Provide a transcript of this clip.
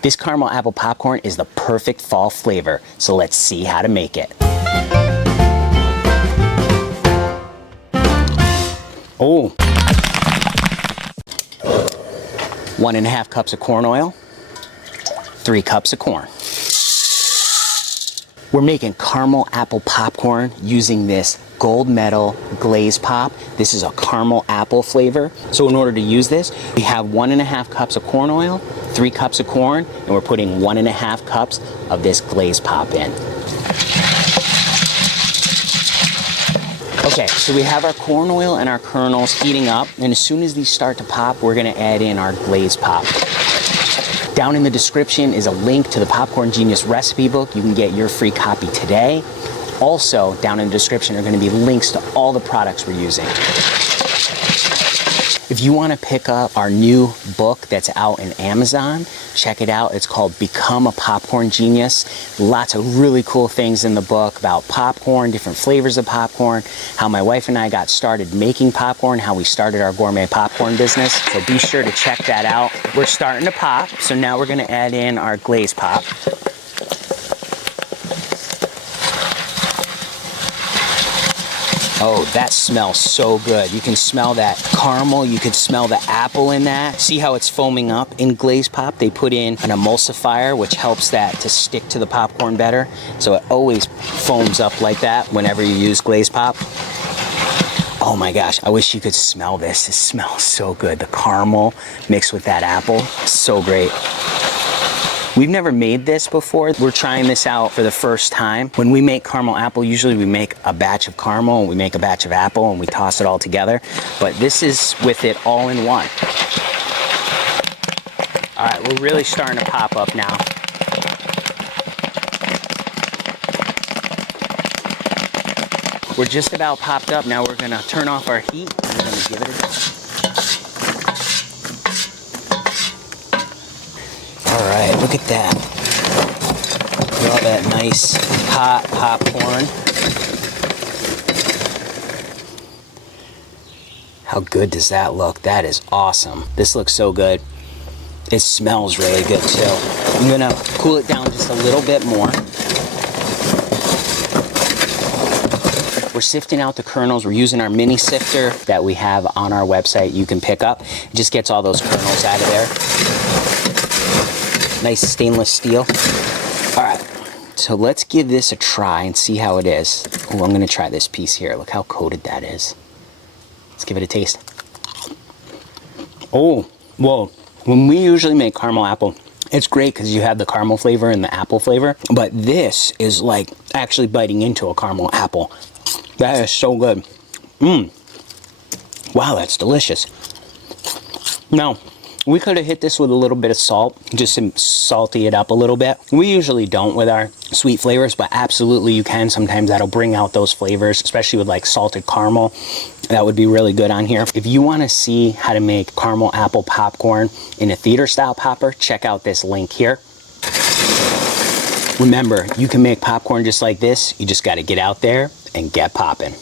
This caramel apple popcorn is the perfect fall flavor, so let's see how to make it. Oh, 1.5 cups of corn oil, 3 cups of corn. We're making caramel apple popcorn using this gold medal glaze pop. This is a caramel apple flavor. So in order to use this, we have 1.5 cups of corn oil, 3 cups of corn, and we're putting 1.5 cups of this glaze pop in. Okay, so we have our corn oil and our kernels heating up, and as soon as these start to pop, we're gonna add in our glaze pop. Down in the description is a link to the Popcorn Genius recipe book. You can get your free copy today. Also, down in the description are gonna be links to all the products we're using. If you wanna pick up our new book that's out in Amazon, check it out. It's called Become a Popcorn Genius. Lots of really cool things in the book about popcorn, different flavors of popcorn, how my wife and I got started making popcorn, how we started our gourmet popcorn business. So be sure to check that out. We're starting to pop, so now we're gonna add in our glaze pop. Oh, that smells so good. You can smell that caramel. You can smell the apple in that. See how it's foaming up in glaze pop? They put in an emulsifier, which helps that to stick to the popcorn better. So it always foams up like that whenever you use glaze pop. Oh my gosh, I wish you could smell this. It smells so good. The caramel mixed with that apple, so great. We've never made this before. We're trying this out for the first time. When we make caramel apple, usually we make a batch of caramel and we make a batch of apple and we toss it all together. But this is with it all in one. All right, we're really starting to pop up now. We're just about popped up. Now we're gonna turn off our heat and we're gonna give it a All right, look at that. Look at all that nice hot popcorn. How good does that look? That is awesome. This looks so good. It smells really good too. I'm gonna cool it down just a little bit more. We're sifting out the kernels. We're using our mini sifter that we have on our website you can pick up. It just gets all those kernels out of there. Nice stainless steel. All right, so let's give this a try and see how it is. Oh, I'm gonna try this piece here. Look how coated that is. Let's give it a taste. Oh, whoa. When we usually make caramel apple, it's great because you have the caramel flavor and the apple flavor, but this is like actually biting into a caramel apple. That is so good. Wow, that's delicious. Now, we could have hit this with a little bit of salt, just to salty it up a little bit. We usually don't with our sweet flavors, but absolutely you can. Sometimes that'll bring out those flavors, especially with like salted caramel. That would be really good on here. If you want to see how to make caramel apple popcorn in a theater style popper, check out this link here. Remember, you can make popcorn just like this. You just got to get out there and get poppin'.